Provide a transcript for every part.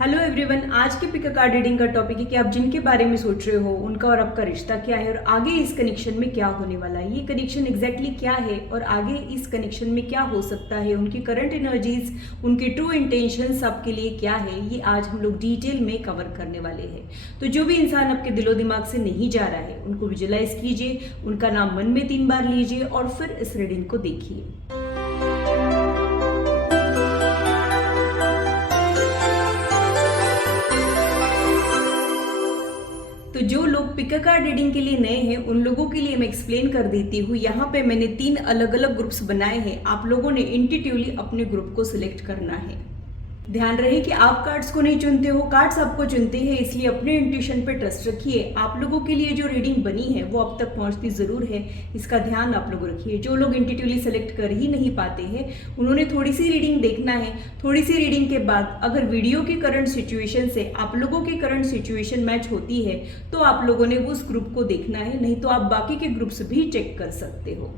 Hello everyone, आज के pick a card reading का टॉपिक है कि आप जिनके बारे में सोच रहे हो उनका और आपका रिश्ता क्या है और आगे इस कनेक्शन में क्या होने वाला है। ये कनेक्शन एग्जैक्टली क्या है और आगे इस कनेक्शन में क्या हो सकता है, उनकी करंट एनर्जीज, उनके ट्रू इंटेंशंस आपके लिए क्या है, ये आज हम लोग डिटेल में कवर करने वाले हैं। तो जो भी इंसान आपके दिलो दिमाग से नहीं जा रहा है उनको विजुअलाइज कीजिए, उनका नाम मन में 3 बार लीजिए और फिर इस रीडिंग को देखिए। तो जो लोग पिक अ कार्ड रीडिंग के लिए नए हैं उन लोगों के लिए मैं एक्सप्लेन कर देती हूँ। यहाँ पे मैंने 3 अलग अलग ग्रुप्स बनाए हैं। आप लोगों ने इंट्यूटिवली अपने ग्रुप को सिलेक्ट करना है। ध्यान रहे कि आप कार्ड्स को नहीं चुनते हो, कार्ड्स आपको चुनते हैं, इसलिए अपने इंट्यूशन पे ट्रस्ट रखिए। आप लोगों के लिए जो रीडिंग बनी है वो अब तक पहुंचती जरूर है, इसका ध्यान आप लोग रखिए। जो लोग इंट्यूटिवली सेलेक्ट कर ही नहीं पाते हैं उन्होंने थोड़ी सी रीडिंग देखना है। थोड़ी सी रीडिंग के बाद अगर वीडियो की करंट सिचुएशन से आप लोगों की करंट सिचुएशन मैच होती है तो आप लोगों ने उस ग्रुप को देखना है, नहीं तो आप बाकी के ग्रुप्स भी चेक कर सकते हो।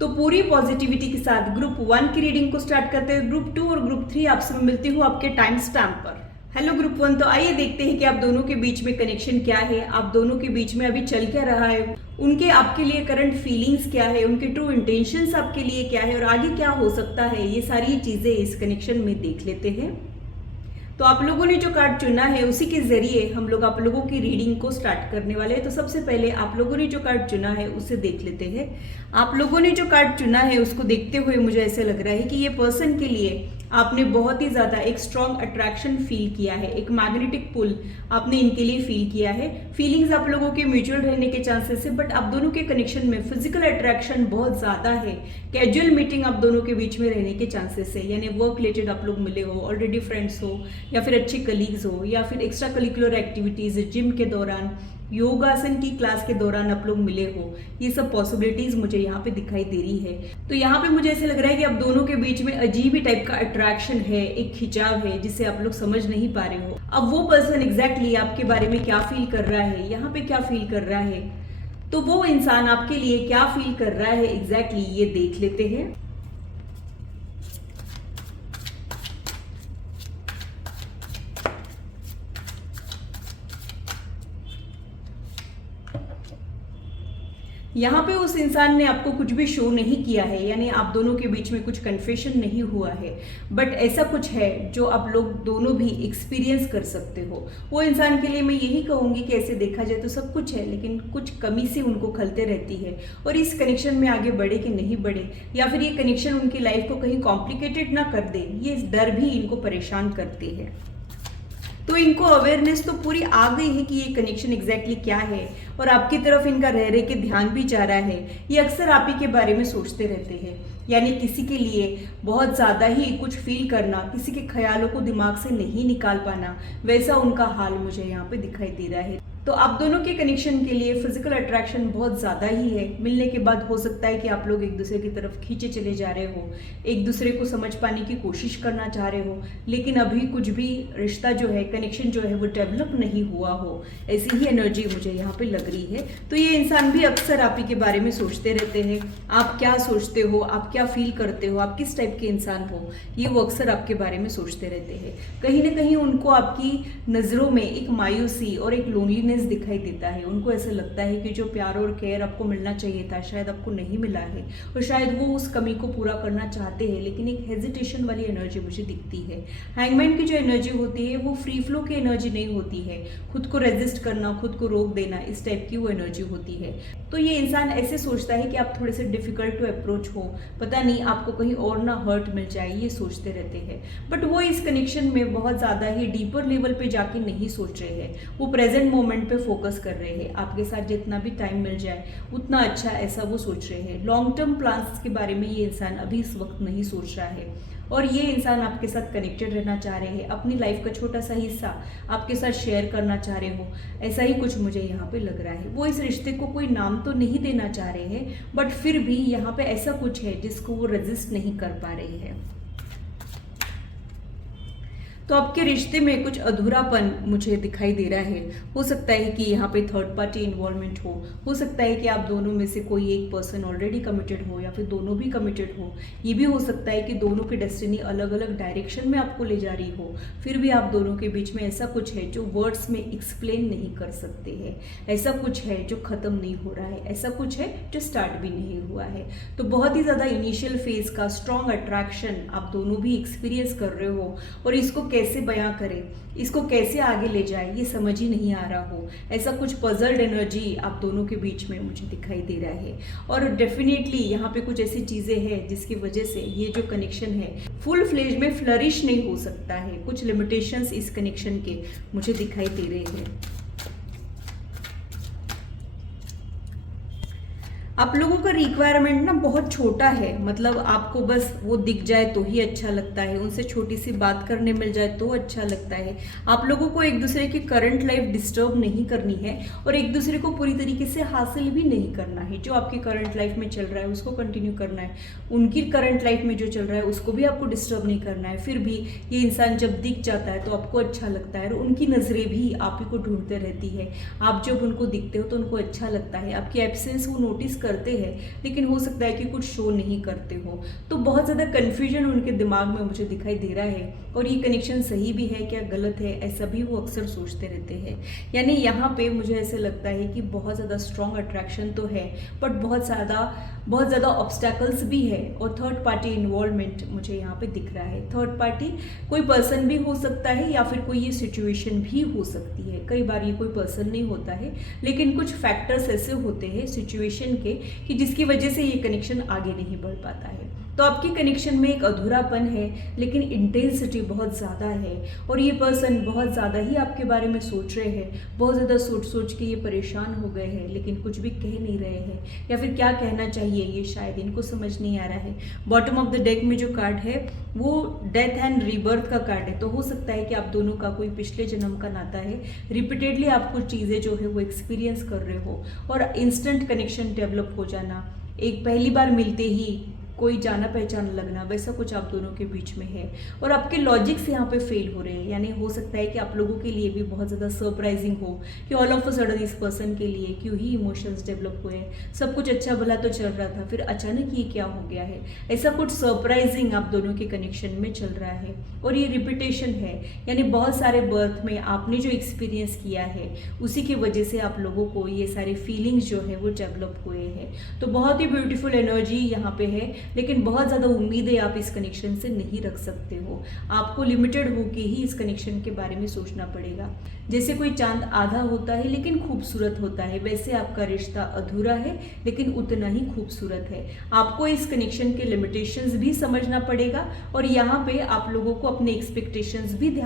तो पूरी पॉजिटिविटी के साथ ग्रुप 1 की रीडिंग को स्टार्ट करते हैं। ग्रुप 2 और ग्रुप 3 आपसे मैं मिलती हूँ आपके टाइम स्टैम्प पर। हेलो ग्रुप 1, तो आइए देखते हैं कि आप दोनों के बीच में कनेक्शन क्या है, आप दोनों के बीच में अभी चल क्या रहा है, उनके आपके लिए करंट फीलिंग्स क्या है, उनके ट्रू इंटेंशंस आपके लिए क्या है और आगे क्या हो सकता है। ये सारी चीजें इस कनेक्शन में देख लेते हैं। तो आप लोगों ने जो कार्ड चुना है उसी के जरिए हम लोग आप लोगों की रीडिंग को स्टार्ट करने वाले हैं। तो सबसे पहले आप लोगों ने जो कार्ड चुना है उसे देख लेते हैं। आप लोगों ने जो कार्ड चुना है उसको देखते हुए मुझे ऐसे लग रहा है कि ये पर्सन के लिए आपने बहुत ही ज्यादा एक स्ट्रॉन्ग अट्रैक्शन फील किया है, एक मैग्नेटिक पुल आपने इनके लिए फील किया है। फीलिंग्स आप लोगों के म्यूचुअल रहने के चांसेस है, बट आप दोनों के कनेक्शन में फिजिकल अट्रैक्शन बहुत ज्यादा है। कैजुअल मीटिंग आप दोनों के बीच में रहने के चांसेस है, यानी वर्क रिलेटेड आप लोग मिले हो, ऑलरेडी फ्रेंड्स हो या फिर अच्छे कलीग्स हो या फिर एक्स्ट्रा करिकुलर एक्टिविटीज जिम के दौरान, योगासन की क्लास के दौरान आप लोग मिले हो। ये सब पॉसिबिलिटीज मुझे यहाँ पे दिखाई दे रही है। तो यहाँ पे मुझे ऐसे लग रहा है कि आप दोनों के बीच में अजीब ही टाइप का अट्रैक्शन है, एक खिंचाव है जिसे आप लोग समझ नहीं पा रहे हो। अब वो पर्सन एग्जैक्टली आपके बारे में क्या फील कर रहा है, यहाँ पे क्या फील कर रहा है, तो वो इंसान आपके लिए क्या फील कर रहा है एग्जैक्टली ये देख लेते हैं। यहाँ पे उस इंसान ने आपको कुछ भी शो नहीं किया है, यानी आप दोनों के बीच में कुछ कन्फेशन नहीं हुआ है, बट ऐसा कुछ है जो आप लोग दोनों भी एक्सपीरियंस कर सकते हो। वो इंसान के लिए मैं यही कहूँगी कि ऐसे देखा जाए तो सब कुछ है, लेकिन कुछ कमी से उनको खलते रहती है और इस कनेक्शन में आगे बढ़े कि नहीं बढ़े, या फिर ये कनेक्शन उनकी लाइफ को कहीं कॉम्प्लिकेटेड ना कर दे, ये डर भी इनको परेशान करती है। तो इनको अवेयरनेस तो पूरी आ गई है कि ये कनेक्शन एग्जैक्टली क्या है और आपकी तरफ इनका रह रहे के ध्यान भी जा रहा है। ये अक्सर आप ही के बारे में सोचते रहते हैं, यानी किसी के लिए बहुत ज़्यादा ही कुछ फील करना, किसी के ख्यालों को दिमाग से नहीं निकाल पाना, वैसा उनका हाल मुझे यहाँ पे दिखाई दे रहा है। तो आप दोनों के कनेक्शन के लिए फिजिकल अट्रैक्शन बहुत ज़्यादा ही है। मिलने के बाद हो सकता है कि आप लोग एक दूसरे की तरफ खींचे चले जा रहे हो, एक दूसरे को समझ पाने की कोशिश करना चाह रहे हो, लेकिन अभी कुछ भी रिश्ता जो है, कनेक्शन जो है वो डेवलप नहीं हुआ हो, ऐसी ही एनर्जी मुझे यहाँ पे लग रही है। तो ये इंसान भी अक्सर आप ही के बारे में सोचते रहते हैं। आप क्या सोचते हो, आप क्या फील करते हो, आप किस टाइप के इंसान हो, ये वो अक्सर आपके बारे में सोचते रहते हैं। कहीं ना कहीं उनको आपकी नज़रों में एक मायूसी और एक लोनलीनेस दिखाई देता है। उनको ऐसा लगता है कि जो प्यार और केयर आपको मिलना चाहिए था शायद आपको नहीं मिला है और शायद वो उस कमी को पूरा करना चाहते हैं, लेकिन एक हेजिटेशन वाली एनर्जी मुझे दिखती है। हैंगमैन की जो एनर्जी होती है वो फ्री फ्लो की एनर्जी नहीं होती है, खुद को रेजिस्ट करना, खुद को रोक देना, इस टाइप की वो एनर्जी होती है। तो ये इंसान ऐसे सोचता है कि आप थोड़े से डिफिकल्ट टू अप्रोच हो, पता नहीं आपको कहीं और ना हर्ट मिल जाए, ये सोचते रहते हैं। बट वो इस कनेक्शन में बहुत ज़्यादा ही डीपर लेवल पे जाके नहीं सोच रहे हैं, वो प्रेजेंट मोमेंट पे फोकस कर रहे हैं। आपके साथ जितना भी टाइम मिल जाए उतना अच्छा, ऐसा वो सोच रहे हैं। लॉन्ग टर्म प्लान्स के बारे में ये इंसान अभी इस वक्त नहीं सोच रहा है और ये इंसान आपके साथ कनेक्टेड रहना चाह रहे हैं, अपनी लाइफ का छोटा सा हिस्सा आपके साथ शेयर करना चाह रहे हो, ऐसा ही कुछ मुझे यहाँ पे लग रहा है। वो इस रिश्ते को कोई नाम तो नहीं देना चाह रहे हैं, बट फिर भी यहाँ पे ऐसा कुछ है जिसको वो रेजिस्ट नहीं कर पा रहे हैं। तो आपके रिश्ते में कुछ अधूरापन मुझे दिखाई दे रहा है। हो सकता है कि यहाँ पे थर्ड पार्टी इन्वॉल्वमेंट हो सकता है कि आप दोनों में से कोई एक पर्सन ऑलरेडी कमिटेड हो या फिर दोनों भी कमिटेड हो। ये भी हो सकता है कि दोनों की डेस्टिनी अलग अलग डायरेक्शन में आपको ले जा रही हो, फिर भी आप दोनों के बीच में ऐसा कुछ है जो वर्ड्स में एक्सप्लेन नहीं कर सकते हैं। ऐसा कुछ है जो ख़त्म नहीं हो रहा है, ऐसा कुछ है जो स्टार्ट भी नहीं हुआ है। तो बहुत ही ज़्यादा इनिशियल फेज का स्ट्रॉन्ग अट्रैक्शन आप दोनों भी एक्सपीरियंस कर रहे हो, और इसको कैसे बयां करें, इसको कैसे आगे ले जाए, ये समझ ही नहीं आ रहा हो। ऐसा कुछ पजल्ड एनर्जी आप दोनों के बीच में मुझे दिखाई दे रहा है। और डेफिनेटली यहाँ पे कुछ ऐसी चीज़ें हैं जिसकी वजह से ये जो कनेक्शन है फुल फ्लेज में फ्लरिश नहीं हो सकता है। कुछ लिमिटेशंस इस कनेक्शन के मुझे दिखाई दे रहे हैं। आप लोगों का रिक्वायरमेंट ना बहुत छोटा है, मतलब आपको बस वो दिख जाए तो ही अच्छा लगता है, उनसे छोटी सी बात करने मिल जाए तो अच्छा लगता है। आप लोगों को एक दूसरे की करंट लाइफ डिस्टर्ब नहीं करनी है और एक दूसरे को पूरी तरीके से हासिल भी नहीं करना है। जो आपकी करंट लाइफ में चल रहा है उसको कंटिन्यू करना है, उनकी करंट लाइफ में जो चल रहा है उसको भी आपको डिस्टर्ब नहीं करना है। फिर भी ये इंसान जब दिख जाता है तो आपको अच्छा लगता है और उनकी नज़रें भी आप ही को ढूंढते रहती है। आप जब उनको दिखते हो तो उनको अच्छा लगता है, आपकी एब्सेंस वो नोटिस करते हैं, लेकिन हो सकता है कि कुछ शो नहीं करते हो। तो बहुत ज़्यादा कन्फ्यूजन उनके दिमाग में मुझे दिखाई दे रहा है, और ये कनेक्शन सही भी है क्या गलत है ऐसा भी वो अक्सर सोचते रहते हैं। यानी यहाँ पे मुझे ऐसे लगता है कि बहुत ज़्यादा स्ट्रॉन्ग अट्रैक्शन तो है, बट बहुत ज़्यादा ऑब्स्टैकल्स भी है, और थर्ड पार्टी इन्वॉल्वमेंट मुझे यहाँ पे दिख रहा है। थर्ड पार्टी कोई पर्सन भी हो सकता है या फिर कोई ये सिचुएशन भी हो सकती है। कई बार ये कोई पर्सन नहीं होता है, लेकिन कुछ फैक्टर्स ऐसे होते हैं सिचुएशन के कि जिसकी वजह से ये कनेक्शन आगे नहीं बढ़ पाता है। तो आपके कनेक्शन में एक अधूरापन है, लेकिन इंटेंसिटी बहुत ज़्यादा है, और ये पर्सन बहुत ज़्यादा ही आपके बारे में सोच रहे हैं। बहुत ज़्यादा सोच के ये परेशान हो गए हैं, लेकिन कुछ भी कह नहीं रहे हैं, या फिर क्या कहना चाहिए ये शायद इनको समझ नहीं आ रहा है। बॉटम ऑफ द डेक में जो कार्ड है वो डेथ एंड रीबर्थ का कार्ड है। तो हो सकता है कि आप दोनों का कोई पिछले जन्म का नाता है। रिपीटेडली आप कुछ चीज़ें जो है वो एक्सपीरियंस कर रहे हो, और इंस्टेंट कनेक्शन डेवलप हो जाना, एक पहली बार मिलते ही कोई जाना पहचान लगना, वैसा कुछ आप दोनों के बीच में है। और आपके लॉजिक्स यहाँ पे फेल हो रहे हैं। यानी हो सकता है कि आप लोगों के लिए भी बहुत ज़्यादा सरप्राइजिंग हो कि ऑल ऑफ अ सडन इस पर्सन के लिए क्यों ही इमोशंस डेवलप हुए हैं। सब कुछ अच्छा भला तो चल रहा था, फिर अचानक ये क्या हो गया है। ऐसा कुछ सरप्राइजिंग आप दोनों के कनेक्शन में चल रहा है, और ये रिपीटेशन है। यानी बहुत सारे बर्थ में आपने जो एक्सपीरियंस किया है उसी की वजह से आप लोगों को ये सारे फीलिंग्स जो है वो डेवलप हुए हैं। तो बहुत ही ब्यूटीफुल एनर्जी यहाँ पे है, लेकिन बहुत ज़्यादा उम्मीदें आप इस कनेक्शन से नहीं रख सकते हो। आपको लिमिटेड होके ही इस कनेक्शन के बारे में सोचना पड़ेगा। जैसे कोई चांद आधा होता है लेकिन खूबसूरत होता है, वैसे आपका रिश्ता अधूरा है लेकिन उतना ही खूबसूरत है। आपको इस कनेक्शन के लिमिटेशंस भी समझना पड़ेगा, और यहाँ पे आप लोगों को अपने एक्सपेक्टेशंस भी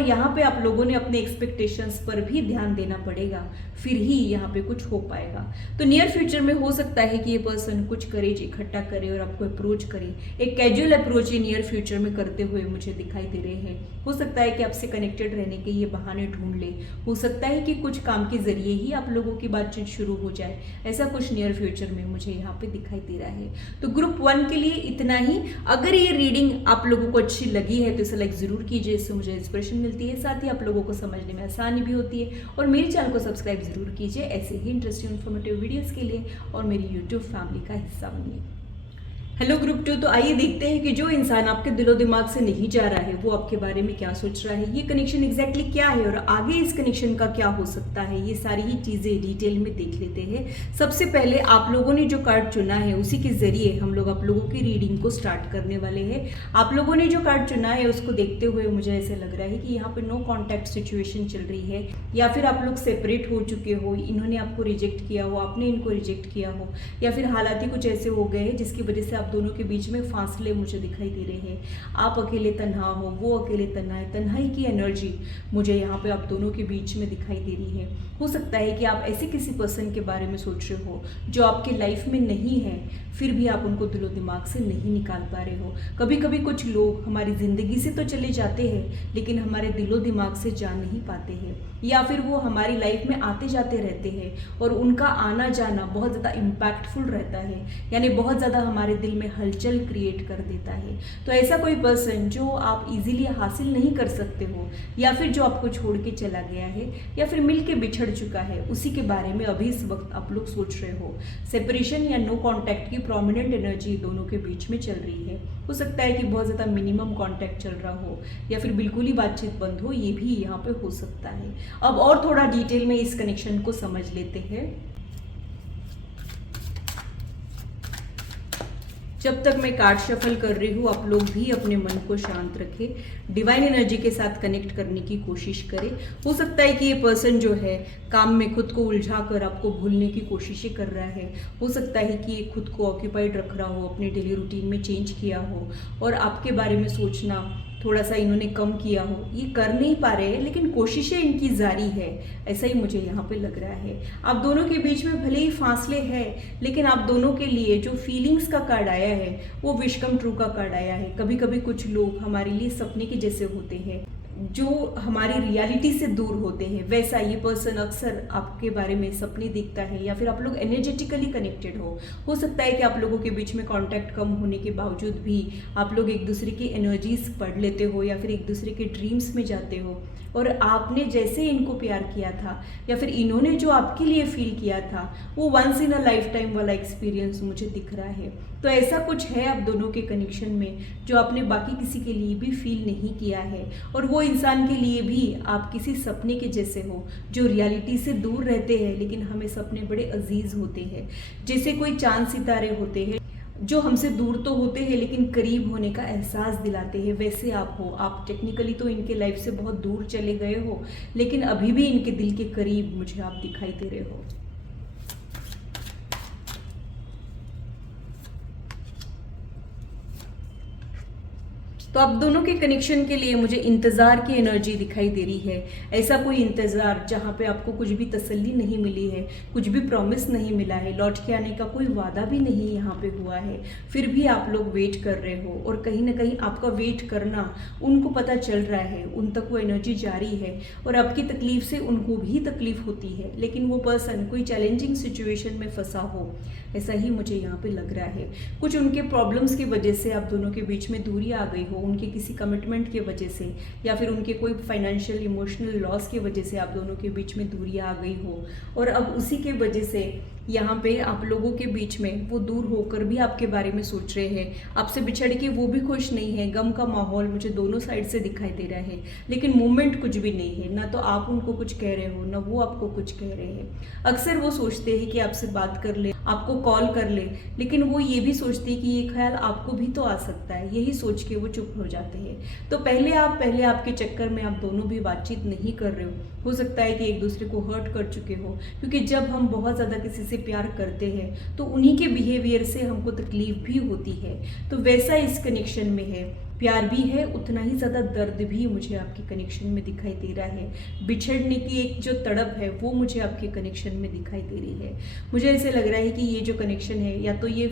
यहाँ पे आप लोगों ने अपने एक्सपेक्टेशंस पर भी ध्यान देना पड़ेगा, फिर ही यहाँ पे कुछ हो पाएगा। तो नियर फ्यूचर में हो सकता है कि ये पर्सन कुछ करेज इकट्ठा करे और आपको अप्रोच करे। एक कैजुअल अप्रोच ये नियर फ्यूचर में करते हुए मुझे दिखाई दे रहे हैं। हो सकता है कि आपसे कनेक्टेड रहने के ये बहाने ढूंढ ले, हो सकता है कि कुछ काम के जरिए ही आप लोगों की बातचीत शुरू हो जाए। ऐसा कुछ नियर फ्यूचर में मुझे यहाँ पे दिखाई दे रहा है। तो ग्रुप 1 के लिए इतना ही। अगर ये रीडिंग आप लोगों को अच्छी लगी है तो इसे लाइक जरूर कीजिए, इससे मुझे इंस्पिरेशन मिलती है, साथ ही आप लोगों को समझने में आसानी भी होती है। और मेरे चैनल को सब्सक्राइब जरूर कीजिए ऐसे ही इंटरेस्टिंग इन्फॉर्मेटिव वीडियोस के लिए, और मेरी यूट्यूब फैमिली का हिस्सा बनिए। हेलो ग्रुप 2, तो आइए देखते हैं कि जो इंसान आपके दिलो दिमाग से नहीं जा रहा है वो आपके बारे में क्या सोच रहा है, ये कनेक्शन एग्जैक्टली क्या है और आगे इस कनेक्शन का क्या हो सकता है। ये सारी ही चीज़ें डिटेल में देख लेते हैं। सबसे पहले आप लोगों ने जो कार्ड चुना है उसी के जरिए हम लोग आप लोगों की रीडिंग को स्टार्ट करने वाले हैं। आप लोगों ने जो कार्ड चुना है उसको देखते हुए मुझे ऐसा लग रहा है कि यहाँ पर नो कॉन्टैक्ट सिचुएशन चल रही है, या फिर आप लोग सेपरेट हो चुके हो, इन्होंने आपको रिजेक्ट किया हो, आपने इनको रिजेक्ट किया हो, या फिर हालात ही कुछ ऐसे हो गए हैं जिसकी वजह से आप दोनों के बीच में फासले मुझे दिखाई दे रहे हैं। आप अकेले तन्हा हो, वो अकेले तन्हा है। तन्हाई की एनर्जी मुझे यहाँ पे आप दोनों के बीच में दिखाई दे रही है। हो सकता है कि आप ऐसे किसी पर्सन के बारे में सोच रहे हो जो आपके लाइफ में नहीं है, फिर भी आप उनको दिलो दिमाग से नहीं निकाल पा रहे हो। कभी कभी कुछ लोग हमारी ज़िंदगी से तो चले जाते हैं लेकिन हमारे दिलो दिमाग से जा नहीं पाते हैं, या फिर वो हमारी लाइफ में आते जाते रहते हैं और उनका आना जाना बहुत ज़्यादा इम्पैक्टफुल रहता है, यानी बहुत ज़्यादा हमारे दिल में हलचल क्रिएट कर देता है। तो ऐसा कोई पर्सन जो आप इजीली हासिल नहीं कर सकते हो, या फिर जो आपको छोड़ के चला गया है, या फिर मिल के बिछड़ चुका है, उसी के बारे में अभी इस वक्त आप लोग सोच रहे हो। सेपरेशन या नो कॉन्टैक्ट की प्रोमिनेंट एनर्जी दोनों के बीच में चल रही है। हो सकता है कि बहुत ज़्यादा मिनिमम कॉन्टैक्ट चल रहा हो, या फिर बिल्कुल ही बातचीत बंद हो, ये भी यहाँ पे हो सकता है। अब और थोड़ा डिटेल में इस कनेक्शन को समझ लेते हैं। जब तक मैं कार्ड शफल कर रही हूँ, आप लोग भी अपने मन को शांत रखें, डिवाइन एनर्जी के साथ कनेक्ट करने की कोशिश करें। हो सकता है कि ये पर्सन जो है काम में खुद को उलझा कर आपको भूलने की कोशिशें कर रहा है। हो सकता है कि ये खुद को ऑक्यूपाइड रख रहा हो, अपने डेली रूटीन में चेंज किया हो और आपके बारे में सोचना थोड़ा सा इन्होंने कम किया हो। ये कर नहीं पा रहे हैं लेकिन कोशिशें इनकी जारी है, ऐसा ही मुझे यहाँ पे लग रहा है। आप दोनों के बीच में भले ही फासले हैं लेकिन आप दोनों के लिए जो फीलिंग्स का कार्ड आया है वो विश कम ट्रू का कार्ड आया है। कभी कभी कुछ लोग हमारे लिए सपने के जैसे होते हैं, जो हमारी रियलिटी से दूर होते हैं। वैसा ये पर्सन अक्सर आपके बारे में सपने देखता है, या फिर आप लोग एनर्जेटिकली कनेक्टेड हो सकता है कि आप लोगों के बीच में कांटेक्ट कम होने के बावजूद भी आप लोग एक दूसरे की एनर्जीज पढ़ लेते हो, या फिर एक दूसरे के ड्रीम्स में जाते हो और आपने जैसे इनको प्यार किया था या फिर इन्होंने जो आपके लिए फील किया था वो once in a life time वाला एक्सपीरियंस मुझे दिख रहा है। तो ऐसा कुछ है आप दोनों के कनेक्शन में जो आपने बाकी किसी के लिए भी फील नहीं किया है, और वो इंसान के लिए भी आप किसी सपने के जैसे हो जो रियलिटी से दूर रहते हैं लेकिन हमें सपने बड़े अजीज होते हैं। जैसे कोई चांद सितारे होते हैं जो हमसे दूर तो होते हैं लेकिन करीब होने का एहसास दिलाते हैं, वैसे आप हो। आप टेक्निकली तो इनके लाइफ से बहुत दूर चले गए हो लेकिन अभी भी इनके दिल के करीब मुझे आप दिखाई दे रहे हो। तो आप दोनों के कनेक्शन के लिए मुझे इंतज़ार की एनर्जी दिखाई दे रही है। ऐसा कोई इंतज़ार जहाँ पे आपको कुछ भी तसल्ली नहीं मिली है, कुछ भी प्रॉमिस नहीं मिला है, लौट के आने का कोई वादा भी नहीं यहाँ पे हुआ है, फिर भी आप लोग वेट कर रहे हो और कहीं ना कहीं आपका वेट करना उनको पता चल रहा है, उन तक वो एनर्जी जारी है और आपकी तकलीफ से उनको भी तकलीफ होती है। लेकिन वो पर्सन कोई चैलेंजिंग सिचुएशन में फंसा हो, ऐसा ही मुझे यहाँ पे लग रहा है। कुछ उनके प्रॉब्लम्स की वजह से आप दोनों के बीच में दूरी आ गई हो, उनके किसी कमिटमेंट की वजह से या फिर उनके कोई फाइनेंशियल इमोशनल लॉस की वजह से आप दोनों के बीच में दूरी आ गई हो, और अब उसी के वजह से यहाँ पे आप लोगों के बीच में वो दूर होकर भी आपके बारे में सोच रहे हैं। आपसे बिछड़ के वो भी खुश नहीं है, गम का माहौल मुझे दोनों साइड से दिखाई दे रहा है, लेकिन मूवमेंट कुछ भी नहीं है। ना तो आप उनको कुछ कह रहे हो ना वो आपको कुछ कह रहे हैं। अक्सर वो सोचते हैं कि आपसे बात कर ले, आपको कॉल कर ले, लेकिन वो ये भी सोचते हैं कि ये ख्याल आपको भी तो आ सकता है, यही सोच के वो चुप हो जाते हैं। तो पहले आपके चक्कर में आप दोनों भी बातचीत नहीं कर रहे हो सकता है कि एक दूसरे को हर्ट कर चुके हो, क्योंकि जब हम बहुत ज़्यादा किसी से प्यार करते हैं तो उन्हीं के बिहेवियर से हमको तकलीफ भी होती है। तो वैसा इस कनेक्शन में है, प्यार भी है, उतना ही ज़्यादा दर्द भी मुझे आपके कनेक्शन में दिखाई दे रहा है। बिछड़ने की एक जो तड़प है वो मुझे आपके कनेक्शन में दिखाई दे रही है। मुझे ऐसे लग रहा है कि ये जो कनेक्शन है, या तो ये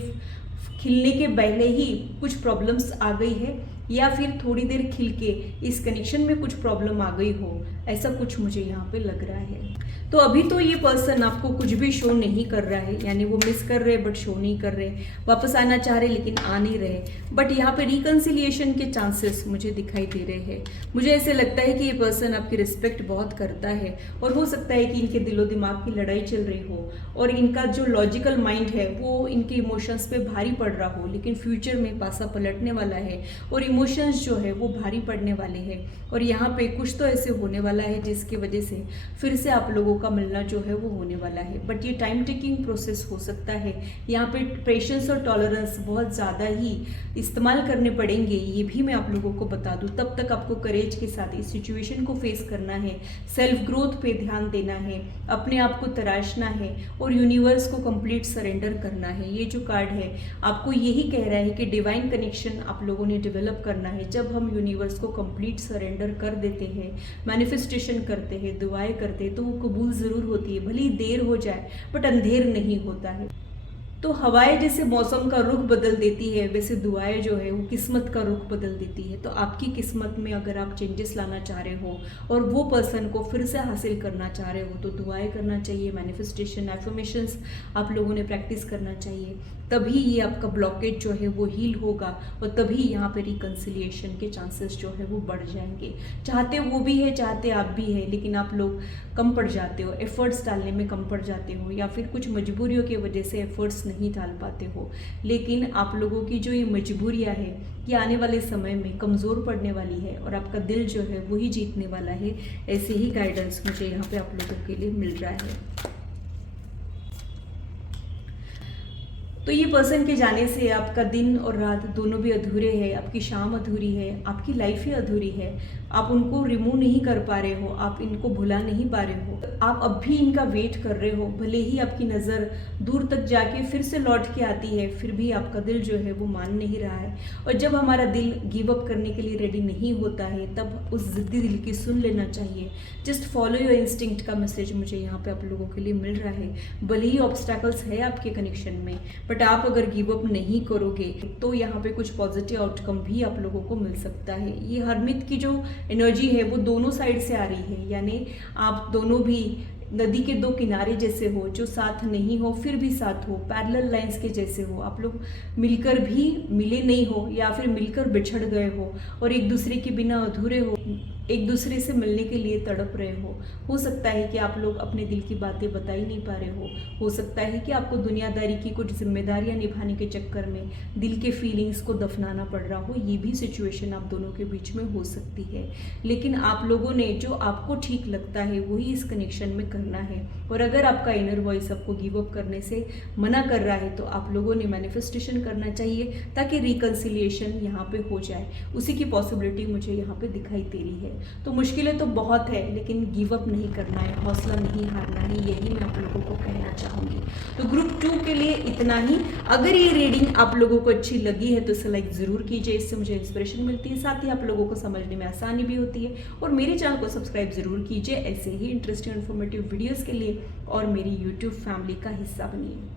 खिलने के पहले ही कुछ प्रॉब्लम्स आ गई है, या फिर थोड़ी देर खिल के इस कनेक्शन में कुछ प्रॉब्लम आ गई हो, ऐसा कुछ मुझे यहाँ पे लग रहा है। तो अभी तो ये पर्सन आपको कुछ भी शो नहीं कर रहा है, यानी वो मिस कर रहे बट शो नहीं कर रहे, वापस आना चाह रहे लेकिन आ नहीं रहे, बट यहाँ पे रिकन्सिलिएशन के चांसेस मुझे दिखाई दे रहे हैं। मुझे ऐसे लगता है कि ये पर्सन आपकी रिस्पेक्ट बहुत करता है, और हो सकता है कि इनके दिलो दिमाग की लड़ाई चल रही हो और इनका जो लॉजिकल माइंड है वो इनके इमोशंस पे भारी पड़ रहा हो, लेकिन फ्यूचर में पासा पलटने वाला है और इमोशंस जो है वो भारी पड़ने वाले हैं, और यहाँ पे कुछ तो ऐसे होने वाला है जिसकी वजह से फिर से आप लोगों का मिलना जो है वो होने वाला है। बट ये टाइम टेकिंग प्रोसेस हो सकता है, यहाँ पे पेशेंस और टॉलरेंस बहुत ज़्यादा ही इस्तेमाल करने पड़ेंगे, ये भी मैं आप लोगों को बता दूँ। तब तक आपको करेज के साथ इस सिचुएशन को फेस करना है, सेल्फ ग्रोथ पे ध्यान देना है, अपने आप को तराशना है और यूनिवर्स को कंप्लीट सरेंडर करना है। ये जो कार्ड है आपको यही कह रहा है कि डिवाइन कनेक्शन आप लोगों ने डेवलप करना है। जब हम यूनिवर्स को कंप्लीट सरेंडर कर देते हैं, मैनिफेस्टेशन करते हैं, दुआएं करते हैं, तो वो कबूल ज़रूर होती है। भले ही देर हो जाए बट अंधेर नहीं होता है। तो हवाएं जैसे मौसम का रुख बदल देती है, वैसे दुआएं जो है वो किस्मत का रुख बदल देती है। तो आपकी किस्मत में अगर आप चेंजेस लाना चाह रहे हो और वो पर्सन को फिर से हासिल करना चाह रहे हो, तो दुआएं करना चाहिए, मैनिफेस्टेशन, एफर्मेशंस आप लोगों ने प्रैक्टिस करना चाहिए। तभी ये आपका ब्लॉकेज जो है वो हील होगा और तभी यहाँ पे रिकन्सिलिएशन के चांसेस जो है वो बढ़ जाएंगे। चाहते वो भी है, चाहते आप भी है, लेकिन आप लोग कम पड़ जाते हो, एफर्ट्स डालने में कम पड़ जाते हो, या फिर कुछ मजबूरियों की वजह से एफर्ट्स नहीं डाल पाते हो। लेकिन आप लोगों की जो ये मजबूरियाँ है ये आने वाले समय में कमज़ोर पड़ने वाली है और आपका दिल जो है वही जीतने वाला है। ऐसे ही गाइडेंस मुझे यहाँ पे आप लोगों के लिए मिल रहा है। तो ये पर्सन के जाने से आपका दिन और रात दोनों भी अधूरे हैं, आपकी शाम अधूरी है, आपकी लाइफ ही अधूरी है। आप उनको रिमूव नहीं कर पा रहे हो, आप इनको भुला नहीं पा रहे हो, आप अब भी इनका वेट कर रहे हो। भले ही आपकी नज़र दूर तक जाके फिर से लौट के आती है, फिर भी आपका दिल जो है वो मान नहीं रहा है। और जब हमारा दिल गिव अप करने के लिए रेडी नहीं होता है, तब उस जिद्दी दिल की सुन लेना चाहिए। जस्ट फॉलो योर इंस्टिंक्ट का मैसेज मुझे यहाँ पे आप लोगों के लिए मिल रहा है। भले ही ऑब्स्टैकल्स है आपके कनेक्शन में, बट आप अगर गिव अप नहीं करोगे तो यहाँ पे कुछ पॉजिटिव आउटकम भी आप लोगों को मिल सकता है। ये हरमित की जो एनर्जी है वो दोनों साइड से आ रही है, यानी आप दोनों भी नदी के दो किनारे जैसे हो, जो साथ नहीं हो फिर भी साथ हो, पैरेलल लाइंस के जैसे हो। आप लोग मिलकर भी मिले नहीं हो या फिर मिलकर बिछड़ गए हो और एक दूसरे के बिना अधूरे हो, एक दूसरे से मिलने के लिए तड़प रहे हो सकता है कि आप लोग अपने दिल की बातें बता ही नहीं पा रहे हो सकता है कि आपको दुनियादारी की कुछ जिम्मेदारियां निभाने के चक्कर में दिल के फीलिंग्स को दफनाना पड़ रहा हो। ये भी सिचुएशन आप दोनों के बीच में हो सकती है, लेकिन आप लोगों ने जो आपको ठीक लगता है वही इस कनेक्शन में करना है। और अगर आपका इनर वॉइस आपको गिव अप करने से मना कर रहा है तो आप लोगों ने मैनिफेस्टेशन करना चाहिए ताकि रिकन्सिलिएशन यहाँ पे हो जाए। उसी की पॉसिबिलिटी मुझे यहाँ पे दिखाई दे रही है। तो मुश्किलें तो बहुत है, लेकिन गिव अप नहीं करना है, हौसला नहीं हारना है, यही मैं आप लोगों को कहना चाहूँगी। तो ग्रुप 2 के लिए इतना ही। अगर ये रीडिंग आप लोगों को अच्छी लगी है तो इसे लाइक ज़रूर कीजिए, इससे मुझे इंस्पिरेशन मिलती है, साथ ही आप लोगों को समझने में आसानी भी होती है। और मेरे चैनल को सब्सक्राइब ज़रूर कीजिए ऐसे ही इंटरेस्टिंग इन्फॉर्मेटिव वीडियोज़ के लिए, और मेरी यूट्यूब फैमिली का हिस्सा बनिए।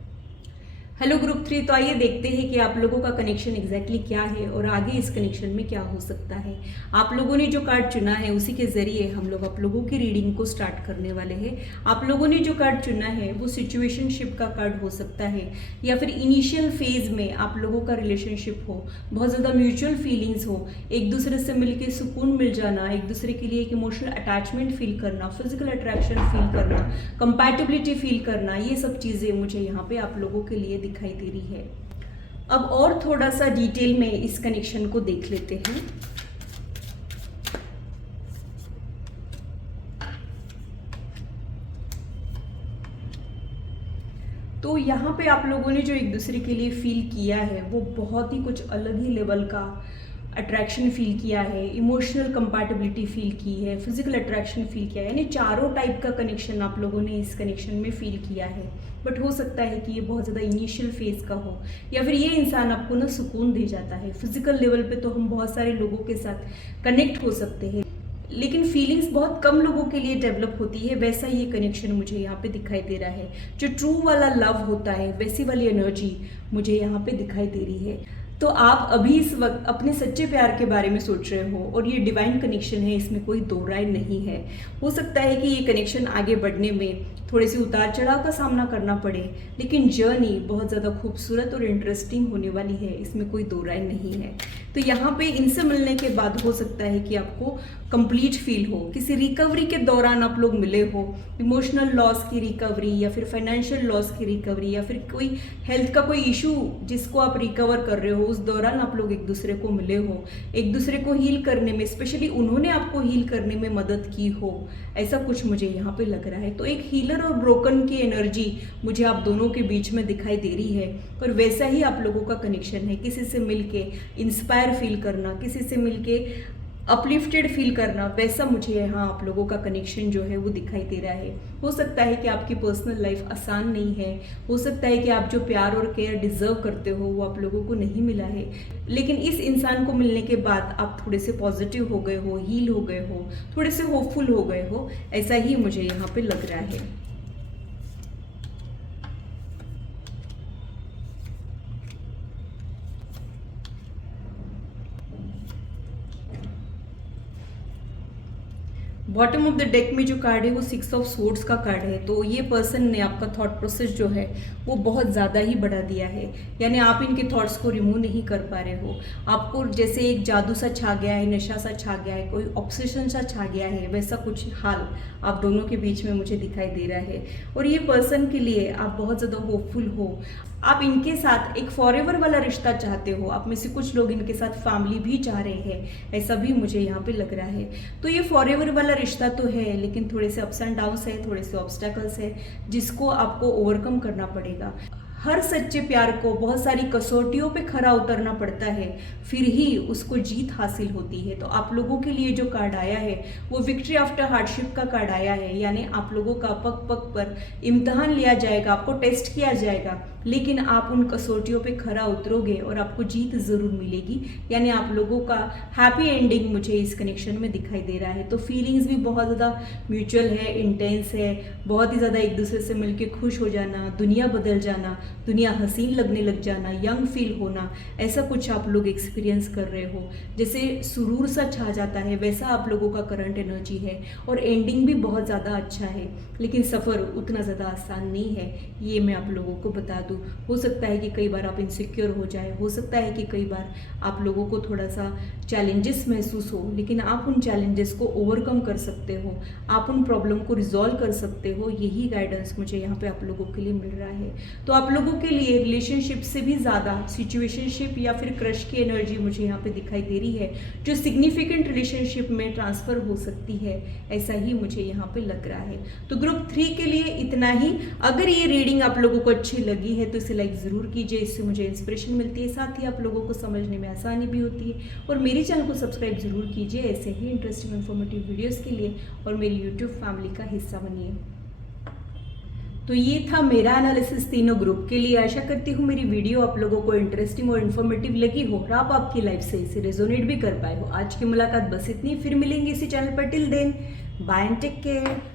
हेलो ग्रुप 3, तो आइए देखते हैं कि आप लोगों का कनेक्शन एग्जैक्टली क्या है और आगे इस कनेक्शन में क्या हो सकता है। आप लोगों ने जो कार्ड चुना है उसी के जरिए हम लोग आप लोगों की रीडिंग को स्टार्ट करने वाले हैं। आप लोगों ने जो कार्ड चुना है वो सिचुएशनशिप का कार्ड हो सकता है, या फिर इनिशियल फेज में आप लोगों का रिलेशनशिप हो, बहुत ज़्यादा म्यूचुअल फीलिंग्स हो, एक दूसरे से मिलकर सुकून मिल जाना, एक दूसरे के लिए एक इमोशनल अटैचमेंट फील करना, फिजिकल अट्रैक्शन फील करना, कंपैटिबिलिटी फील करना, ये सब चीज़ें मुझे यहाँ पे आप लोगों के लिए दिखाई दे रही है। अब और थोड़ा सा डिटेल में इस कनेक्शन को देख लेते हैं। तो यहाँ पे आप लोगों ने जो एक दूसरे के लिए फील किया है वो बहुत ही कुछ अलग ही लेवल का अट्रैक्शन फील किया है, इमोशनल कंपैटिबिलिटी फील की है, फिजिकल अट्रैक्शन फील किया है, यानी चारों टाइप का कनेक्शन आप लोगों ने इस कनेक्शन में फील किया है। बट हो सकता है कि ये बहुत ज़्यादा इनिशियल फेज का हो, या फिर ये इंसान आपको ना सुकून दे जाता है। फिजिकल लेवल पे तो हम बहुत सारे लोगों के साथ कनेक्ट हो सकते हैं, लेकिन फीलिंग्स बहुत कम लोगों के लिए डेवलप होती है। वैसा ये कनेक्शन मुझे यहाँ पे दिखाई दे रहा है। जो ट्रू वाला लव होता है वैसी वाली एनर्जी मुझे यहाँ पे दिखाई दे रही है। तो आप अभी इस वक्त अपने सच्चे प्यार के बारे में सोच रहे हो और ये डिवाइन कनेक्शन है, इसमें कोई दो राय नहीं है। हो सकता है कि ये कनेक्शन आगे बढ़ने में थोड़े से उतार चढ़ाव का सामना करना पड़े, लेकिन जर्नी बहुत ज़्यादा खूबसूरत और इंटरेस्टिंग होने वाली है, इसमें कोई दो राय नहीं है। तो यहाँ पे इनसे मिलने के बाद हो सकता है कि आपको कंप्लीट फील हो, किसी रिकवरी के दौरान आप लोग मिले हो, इमोशनल लॉस की रिकवरी या फिर फाइनेंशियल लॉस की रिकवरी या फिर कोई हेल्थ का कोई इशू जिसको आप रिकवर कर रहे हो, उस दौरान आप लोग एक दूसरे को मिले हो, एक दूसरे को हील करने में, स्पेशली उन्होंने आपको हील करने में मदद की हो, ऐसा कुछ मुझे यहाँ पे लग रहा है। तो एक हीलर और ब्रोकन की एनर्जी मुझे आप दोनों के बीच में दिखाई दे रही है, और वैसा ही आप लोगों का कनेक्शन है। किसी से मिलके इंस्पायर फील करना, किसी से मिलके अपलिफ्टेड फील करना, वैसा मुझे यहाँ आप लोगों का कनेक्शन जो है वो दिखाई दे रहा है। हो सकता है कि आपकी पर्सनल लाइफ आसान नहीं है, हो सकता है कि आप जो प्यार और केयर डिजर्व करते हो वो आप लोगों को नहीं मिला है, लेकिन इस इंसान को मिलने के बाद आप थोड़े से पॉजिटिव हो गए हो, हील हो गए हो, थोड़े से होपफुल हो गए हो, ऐसा ही मुझे यहाँ पे लग रहा है। बॉटम ऑफ द डेक में जो कार्ड है वो 6 ऑफ सोर्ड्स का कार्ड है। तो ये पर्सन ने आपका थॉट प्रोसेस जो है वो बहुत ज़्यादा ही बढ़ा दिया है, यानी आप इनके थॉट्स को रिमूव नहीं कर पा रहे हो। आपको जैसे एक जादू सा छा गया है, नशा सा छा गया है, कोई ऑब्सेशन सा छा गया है, वैसा कुछ हाल आप दोनों के बीच में मुझे दिखाई दे रहा है। और ये पर्सन के लिए आप बहुत ज़्यादा होपफुल हो, आप इनके साथ एक फॉरएवर वाला रिश्ता चाहते हो। आप में से कुछ लोग इनके साथ फैमिली भी चाह रहे हैं, ऐसा भी मुझे यहाँ पे लग रहा है। तो ये फॉरएवर वाला रिश्ता तो है, लेकिन थोड़े से अप्स एंड डाउन्स है, थोड़े से ऑब्स्टेकल्स है, जिसको आपको ओवरकम करना पड़ेगा। हर सच्चे प्यार को बहुत सारी कसौटियों पे खरा उतरना पड़ता है, फिर ही उसको जीत हासिल होती है। तो आप लोगों के लिए जो कार्ड आया है वो विक्ट्री आफ्टर हार्डशिप का कार्ड आया है, यानी आप लोगों का पग पग पर इम्तहान लिया जाएगा, आपको टेस्ट किया जाएगा, लेकिन आप उन कसौटियों पे खरा उतरोगे और आपको जीत ज़रूर मिलेगी। यानी आप लोगों का हैप्पी एंडिंग मुझे इस कनेक्शन में दिखाई दे रहा है। तो फीलिंग्स भी बहुत ज़्यादा म्यूचुअल है, इंटेंस है, बहुत ही ज़्यादा एक दूसरे से मिलके खुश हो जाना, दुनिया बदल जाना, दुनिया हसीन लगने लग जाना, यंग फील होना, ऐसा कुछ आप लोग एक्सपीरियंस कर रहे हो। जैसे सुरूर सा छा जाता है, वैसा आप लोगों का करंट एनर्जी है। और एंडिंग भी बहुत ज़्यादा अच्छा है, लेकिन सफ़र उतना ज़्यादा आसान नहीं है, ये मैं आप लोगों को बता दूँ। हो सकता है कि कई बार आप इनसिक्योर हो जाए, हो सकता है कि कई बार आप लोगों को थोड़ा सा चैलेंजेस महसूस हो, लेकिन आप उन चैलेंजेस को ओवरकम कर सकते हो, आप उन प्रॉब्लम को रिजॉल्व कर सकते हो। यही गाइडेंस मुझे यहाँ पे आप लोगों के लिए मिल रहा है। तो आप लोगों के लिए रिलेशनशिप से भी ज़्यादा सिचुएशनशिप या फिर क्रश की एनर्जी मुझे यहाँ पे दिखाई दे रही है, जो सिग्निफिकेंट रिलेशनशिप में ट्रांसफ़र हो सकती है, ऐसा ही मुझे यहाँ पे लग रहा है। तो ग्रुप 3 के लिए इतना ही। अगर ये रीडिंग आप लोगों को अच्छी लगी है तो इसे लाइक ज़रूर कीजिए, इससे मुझे इंस्पिरेशन मिलती है, साथ ही आप लोगों को समझने में आसानी भी होती है। और मेरे चैनल को सब्सक्राइब ज़रूर कीजिए ऐसे ही इंटरेस्टिंग इन्फॉर्मेटिव वीडियोज़ के लिए, और मेरी यूट्यूब फैमिली का हिस्सा बनिए। तो ये था मेरा एनालिसिस तीनों ग्रुप के लिए। आशा करती हूँ मेरी वीडियो आप लोगों को इंटरेस्टिंग और इन्फॉर्मेटिव लगी हो और आप आपकी लाइफ से इसे रेजोनेट भी कर पाए हो। आज की मुलाकात बस इतनी, फिर मिलेंगे इसी चैनल पर। Till then, bye and take care.